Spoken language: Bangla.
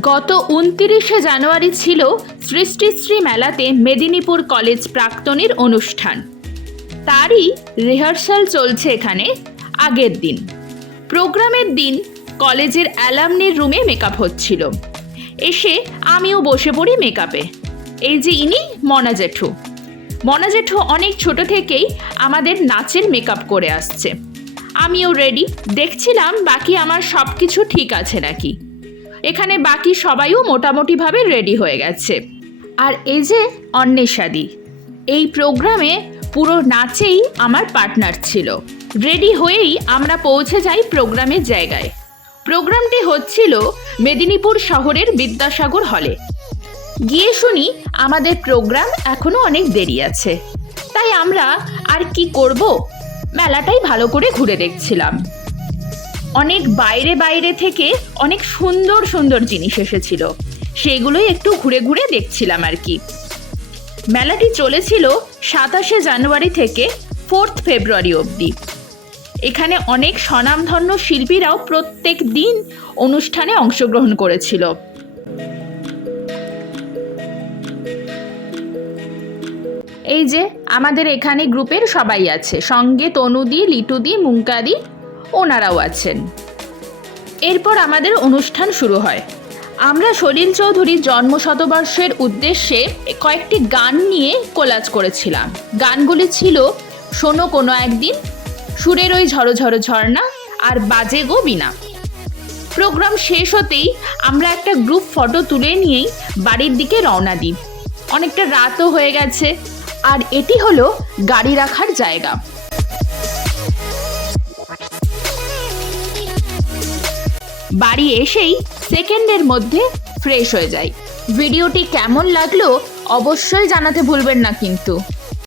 গত ২৯শে জানুয়ারি ছিল সৃষ্টিশ্রী মেলাতে মেদিনীপুর কলেজ প্রাক্তনীর অনুষ্ঠান। তারই রিহার্সাল চলছে এখানে আগের দিন। প্রোগ্রামের দিন কলেজের অ্যালামনির রুমে মেকআপ হচ্ছিল। এসে আমিও বসে পড়ি মেকআপে। এই যে ইনি মনা জেঠু। মনা জেঠু অনেক ছোট থেকেই আমাদের নাচের মেকআপ করে আসছে। আমিও রেডি, দেখছিলাম বাকি আমার সব কিছু ঠিক আছে নাকি। এখানে বাকি সবাইও মোটামুটিভাবে রেডি হয়ে গেছে। আর এই যে অন্বেষাদি, এই প্রোগ্রামে পুরো নাচেই আমার পার্টনার ছিল। রেডি হয়েই আমরা পৌঁছে যাই প্রোগ্রামের জায়গায়। প্রোগ্রামটি হচ্ছিল মেদিনীপুর শহরের বিদ্যাসাগর হলে। গিয়ে শুনি আমাদের প্রোগ্রাম এখনও অনেক দেরি আছে। তাই আমরা আর কি করব, মেলাটাই ভালো করে ঘুরে দেখছিলাম। অনেক বাইরে থেকে অনেক সুন্দর সুন্দর জিনিস এসেছিল, সেগুলোই একটু ঘুরে ঘুরে দেখছিলাম আর কি। মেলাটি চলেছিল ২৭শে জানুয়ারি থেকে ৪ ফেব্রুয়ারি অবধি। এখানে অনেক স্বনামধন্য শিল্পীরাও প্রত্যেক দিন অনুষ্ঠানে অংশগ্রহণ করেছিল। এই যে আমাদের এখানে গ্রুপের সবাই আছে, সঙ্গে তনুদি, লিটুদি, মুঙ্কাদি, ওনারাও আছেন। এরপর আমাদের অনুষ্ঠান শুরু হয়। আমরা সলিল চৌধুরীর জন্মশতবর্ষের উদ্দেশ্যে কয়েকটি গান নিয়ে কোলাজ করেছিলাম। গানগুলি ছিল শোনো কোনো একদিন, সুরের ওই ঝড়ো ঝড়ো ঝর্ণা, আর বাজে গো বীণা। প্রোগ্রাম শেষ হতেই আমরা একটা গ্রুপ ফটো তুলে নিয়েই বাড়ির দিকে রওনা দিই। অনেকটা রাতও হয়ে গেছে। আর এটি হলো গাড়ি রাখার জায়গা। বাড়ি এসেই সেকেন্ডের মধ্যে ফ্রেশ হয়ে যাই। ভিডিওটি কেমন লাগলো অবশ্যই জানাতে ভুলবেন না কিন্তু।